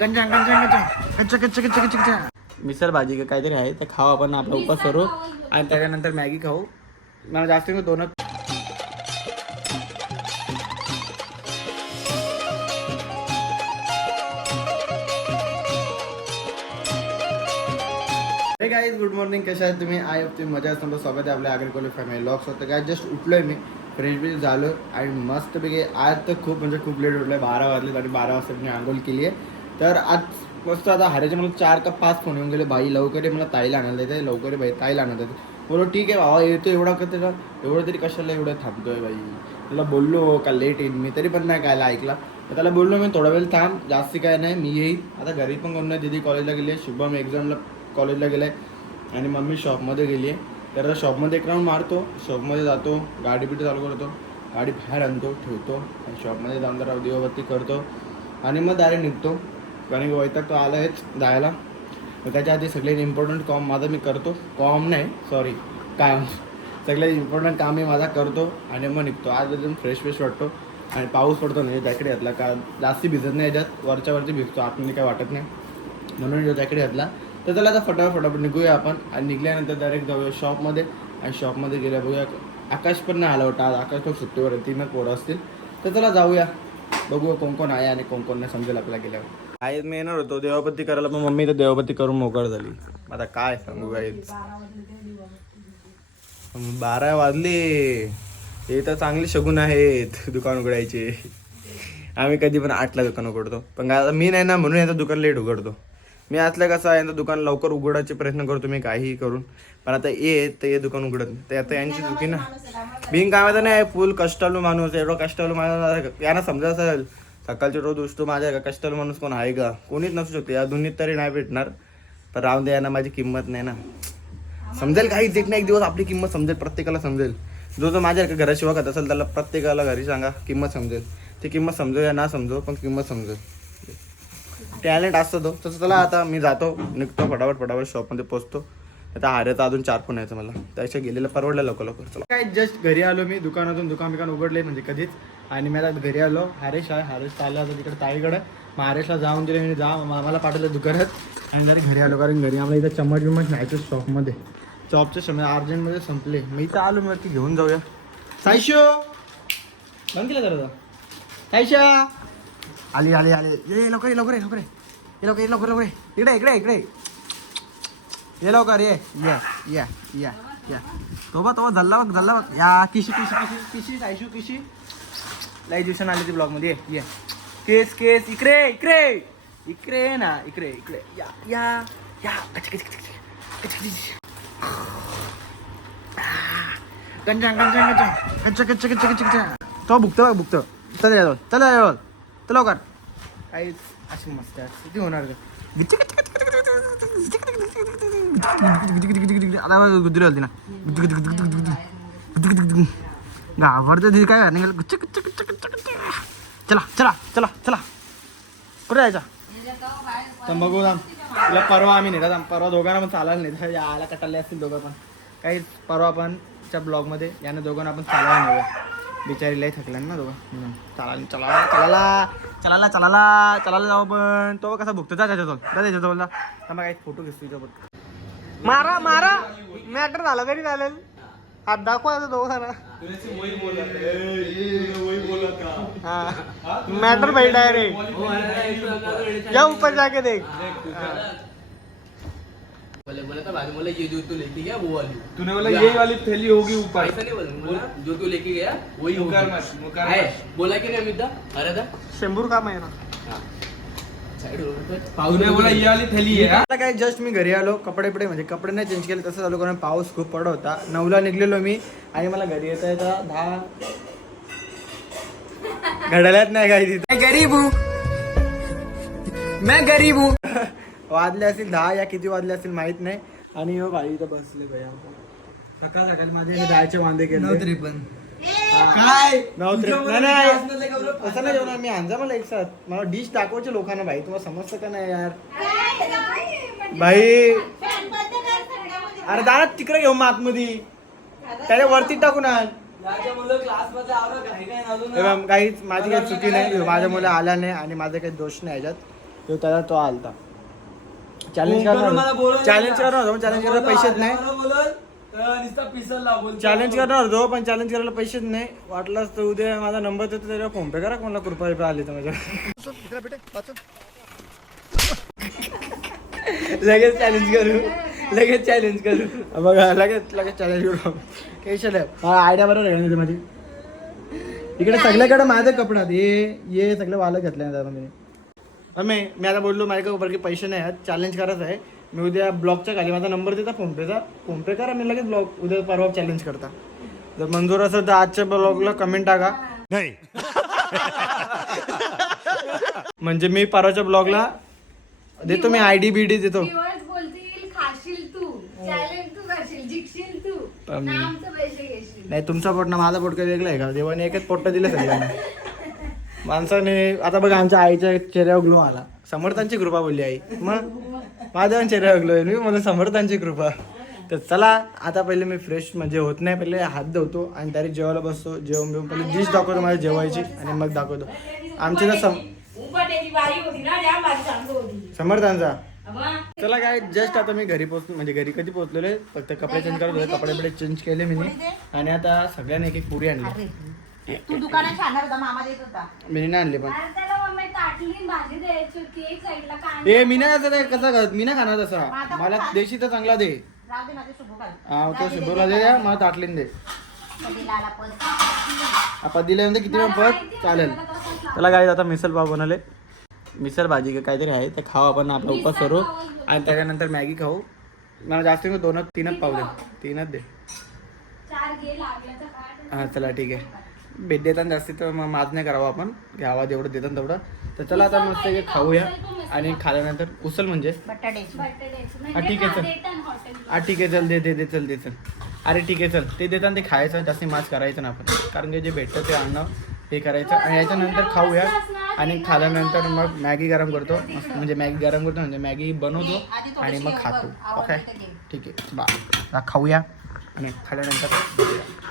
गंजा कच्चा कच्चा कच्चा कच्चा कच्चा मिसळ भाजी का काहीतरी आहे ते खाऊ आपण आपला उपास करू. आणि त्याच्यानंतर मॅगी खाऊ. मला जास्त दोनच हे गाईज गुड मॉर्निंग कशा आहेत तुम्ही? आय होप तुम्ही मजा असताना स्वागत आहे आपल्या अग्रिकोली फॅमिली लॉक्स होतं काय जस्ट उठलोय मी. फ्रेश बिश झालो. आणि मस्तपैकी आज तर खूप म्हणजे खूप लेट उठलोय. बारा वाजले आणि बारा वाजता मी आंघोळ केली आहे. तर आज मस्त आता हऱ्याचे मला चार का पाच फोन येऊन गेले. बाई लवकर ये मला ताईला आणायला येते लवकर बाई ताईला आणत येते बोलो ठीक आहे भावा येतो एवढा करते एवढं तरी कशाला एवढं थांबतोय बाई? त्याला बोललो का लेट येईन? मी तरी पण नाही कायला ऐकला. तर त्याला बोललो मी थोडा वेळ थांब जास्ती काय नाही मी येईन. आता घरी पण कोण नाही दिदी कॉलेजला गेली आहे. शुभम एक्झामला कॉलेजला गेला आहे आणि मम्मी शॉपमध्ये गेली आहे. तर आता शॉपमध्ये एक राऊंड मारतो. शॉपमध्ये जातो गाडी बिडी चालू करतो. गाडी बाहेर आणतो ठेवतो. आणि शॉपमध्ये जाऊन जरा दिवाबत्ती करतो. आणि मग डायरेक्ट निघतो. कारण की वैताग तो आला आहेच जायला. मग त्याच्या आधी सगळे इम्पॉर्टंट कॉम माझं मी करतो. कॉम नाही सॉरी काम. सगळे इम्पॉर्टंट काम मी माझा करतो आणि मग निघतो. आज एकदम फ्रेश फ्रेश वाटतो आणि पाऊस पडतो नाही जॅकेट घातला का? जास्ती भिजत नाही याच्यात. वरच्या वरती भिजतो आतमध्ये काय वाटत नाही. म्हणून जो जॅकेट घातला तर त्याला आता फटाफट फटाफट निघूया आपण आणि निघल्यानंतर डायरेक्ट जाऊया शॉपमध्ये आणि शॉपमध्ये गेल्या बघूया. आकाश पण नाही आला होता आज. आकाश पण सुट्टीवर आहे तीन पोरं असतील. तर त्याला जाऊया. बघूया कोण कोण आहे आणि कोण कोण नाही समजेल आपल्याला गेल्यावर. काय मी येणार होतो देवापत्ती करायला पण मम्मी तर देवपती करून मोकळ झाली. आता काय सांगू काय बारा वाजले. हे तर चांगले शगुन आहेत दुकान उघडायचे. आम्ही कधी पण आठला दुकान उघडतो. पण आता मी नाही ना म्हणून याचं दुकान लेट उघडतो. मी असलं कसं आहे यांचं दुकान लवकर उघडायचे प्रयत्न करतो मी काहीही करून. पण आता ये तर हे दुकान उघडत ते आता यांची चुकी ना. बिन कामाचं नाही फुल कष्टालू माणूस एवढा कष्टालू माणूस यांना समजा असेल सकाळचे रोज उष्टू माझ्या का कष्टल माणूस कोण आहे का? कोणीच नसू शकते. या दोन्हीत तरी नाही भेटणार. पण राहून द्या यांना माझी किंमत नाही ना. समजेल काहीच एक ना एक दिवस आपली किंमत समजेल प्रत्येकाला समजेल. जो जो माझ्या घराशी वगत असेल त्याला प्रत्येकाला घरी सांगा किंमत समजेल. ती किंमत समजो या ना समजो पण किंमत समजेल टॅलेंट असतं तो. तसं त्याला आता मी जातो निघतो फटाफट फटाफट शॉपमध्ये पोचतो. आता हार्याचा अजून चार पण यायचं मला. त्याच्या गेलेलं परवडलं लवकर लवकर. चला. काय जस्ट घरी आलो मी दुकानातून दुकान बिकान उघडले म्हणजे कधीच. आणि मी आता घरी आलो हरेश आहे हरेश चालला आता तिकडे ताईकडे. मग जाऊन दिले मी जा मला आम्हाला पाठवलं दुकानात. आणि जरी घरी आलो कारण घरी आम्हाला इथं चम्मच बिमच नाही शॉपमध्ये शॉपच्या समय अर्जंटमध्ये संपले. मी इथं आलो मी वरती घेऊन जाऊया. सायशो बंद केलं जरा सायशा आली आली आली. ये लवकर ये लवकर ये लवकर ये. लवकर ये लवकर लवकर इकडे इकडे इकडे. ये लवकर ये. या या या या. तो बा तो झाला बघ झाला बघ. या किशी किशी किशी किशी आयशू किशी. लाइट दिवसानं आली ती ब्लॉगमध्ये ये ये. केस केस इकडे इकडे. इकडे ये ना इकडे इकडे. या या या. कच कच कच कच कच कच गंजा गंजा गंजा. कच्चा कच्चा कच्चा तो भुकतो बघ भुकतो. चल यावर चल यावर चल लवकर. काहीच अशी मस्त असते ती होणार आता गुदरी होती ना घाबरते तिथे काय नाही गुच्छ गुच्छ गुच्छ गुच्छ चला चला चला चला. कुठे जायचा? तर बघू जाम तुला परवा आम्ही नेता जाम परवा दोघांना पण चालायला नाही आला कटाले असतील दोघं पण. काही परवा पण त्या ब्लॉगमध्ये यानं दोघांना आपण चालायला नाही बिचारी लय थकल्या ना दोघं. म्हणून चला चला चलाला चलाला चलाला जाऊ पण. तो कसा भुकतो. जा त्याच्याजवळ. जा त्याच्याजवळ जा. मग काही फोटो घेतो तुझ्याबद्दल मारा मारा. मॅटर झाला तरी चालेल हात दाखवा दोघं हाँ. मॅटर भाई डायरेक्ट जा ऊपर जाके देख बोले बोला था बाद बोला ये जो तू लेके गया वो वाली। तूने बोला ये। वाली थैली होगी ऊपर। ऐसा नहीं बोला बोला। जो तू लेके गया वही होगी। मत, मुकर. बोला की नाही अमिता अरे दा। शंभूर काम आहे ना साइड हो तूने बोला ये वाली थैली? आता काय जस्ट मी घरी आलो कपडे बिपडे म्हणजे कपडे नाही चेंज केले तसं चालू कारण पाऊस खूप पडत होता. नऊला निघलेलो मी. आणि मला घरी येता येता दहा घड्याळ्यात नाही काय तिथे. गरीब हूँ। मैं गरीब हूँ। वाजले असतील दहा या किती वाजले असतील माहीत नाही. आणि हो भाई इथं बसले भैया. सकाळ सकाळी माझे दहाचे वांदे केले. पण. काय? नऊ त्रेपन्न नाही नाही. असं नाही जेवणार मी आणजा मला एक साथ. मला डिश दाखवायचे लोकांना भाई. तुम्हाला समजतं का नाही यार? भाई. अरे दादा तिकडे घेऊ मग आतमध्ये. त्याच्या वरती टाकून आण. हे बघ, काहीच माझी काही चुकी नाही. माझ्या मुलं आला नाही आणि माझा काही दोष नाही याच्यात. तो त्याला तो आलता. चॅलेंज करणार चॅलेंज करणार होतो चॅलेंज करायला पैसेच नाही. चॅलेंज करणार होतो पण चॅलेंज करायला पैसेच नाही. वाटलंच तर उद्या माझा नंबर देतो त्याला फोन पे करा कोणाला कृपा रुपये आली तर माझ्या. लगेच चॅलेंज करू. लगेच चॅलेंज करू. बघा लगेच लगेच चॅलेंज करू. कैशल मला आयडिया बरोबर आहे ना माझी इकडे सगळ्याकडे माझे कपडे हे ये सगळे वालं घेतले दादा मी मी मी आता बोललो माझ्याकडे बरं पैसे नाही आहेत चॅलेंज करायचं आहे. मी उद्या ब्लॉगच्या खाली माझा नंबर देता फोनपेचा फोनपे करा मी लगेच ब्लॉग उद्या परवा चॅलेंज करता. जर मंजूर असेल तर आजच्या ब्लॉगला कमेंट टाका. नाही. म्हणजे मी परवाच्या ब्लॉगला देतो मी आय डी बी डी देतो. दिवस बोलतील खाशील तू चॅलेंज तू करशील जिंकशील तू. पण- ना आमचे पैसे घेशील. नाही तुमचा पोट ना माझा पोट काही वेगळा आहे का? देवाने एकच पोट्ट दिलं सगळ्यांना. माणसाने आता बघा आमच्या आईच्या चेहऱ्यावर ग्लो आला. समर्थांची कृपा बोलली आई. मग? माझ्या चेहऱ्यावर ग्लो आहे. मी मला समर्थांची कृपा. तर चला आता पहिले मी फ्रेश म्हणजे होत नाही. पहिले हात धुवतो आणि डायरेक्ट जेवायला बसतो. जेवण बिवून पहिले डिश दाखवतो माझ्या जेवायची. आणि मग दाखवतो. आमची तर सम समर्थांचा. चला काय जस्ट आता मी घरी पोहोचलो म्हणजे घरी कधी पोहोचलेलो आहे? फक्त कपडे चेंज करत होते. कपडे बिपडे चेंज केले मी आणि आता सगळ्यांनी एक एक पुरी आणली. तू दुकानात छानर होता मामा देत होता. मी नाही आणली पण. अरे त्याला मम्मी ताटली आणि भाजी द्यायची होती एक साईडला कांदा ए मी नाही असं काय कसं करत? मी नाही खाणार तसा. मला देशी तर चांगला दे. राहू दे माझे शुभ हा तो शिबोला दे द्या, मला ताटलीन दे. कधी लाला आपण दिल्यानंतर किती वेळ पत चालेल. त्याला काय आता मिसल पाव बनवले. मिसल भाजी का काहीतरी आहे ते खाऊ आपण आपला उपास करू. आणि त्याच्यानंतर मॅगी खाऊ. मला जास्त दोनच तीनच पाव दे. तीनच दे. चार घे तर हां चला ठीक आहे. भेट देताना जास्ती तर मग माज नाही करावं आपण. घ्यावा जेवढं देतात तेवढं. तर चला आता मस्त हे खाऊया आणि खाल्यानंतर उचल म्हणजे? हा, ठीक आहे, चल. हा ठीक आहे चल दे दे दे चल दे चल. अरे ठीक आहे चल. ते देताना ते खायचं जास्त मास करायचं ना आपण. कारण की जे भेटतं ते आणणं हे करायचं. आणि याच्यानंतर खाऊया आणि खाल्यानंतर मग मॅगी गरम करतो. मस्त. म्हणजे मॅगी गरम करतो म्हणजे मॅगी बनवतो आणि मग खातो. ओके? ठीक आहे. बा. खाऊया आणि खाल्यानंतर.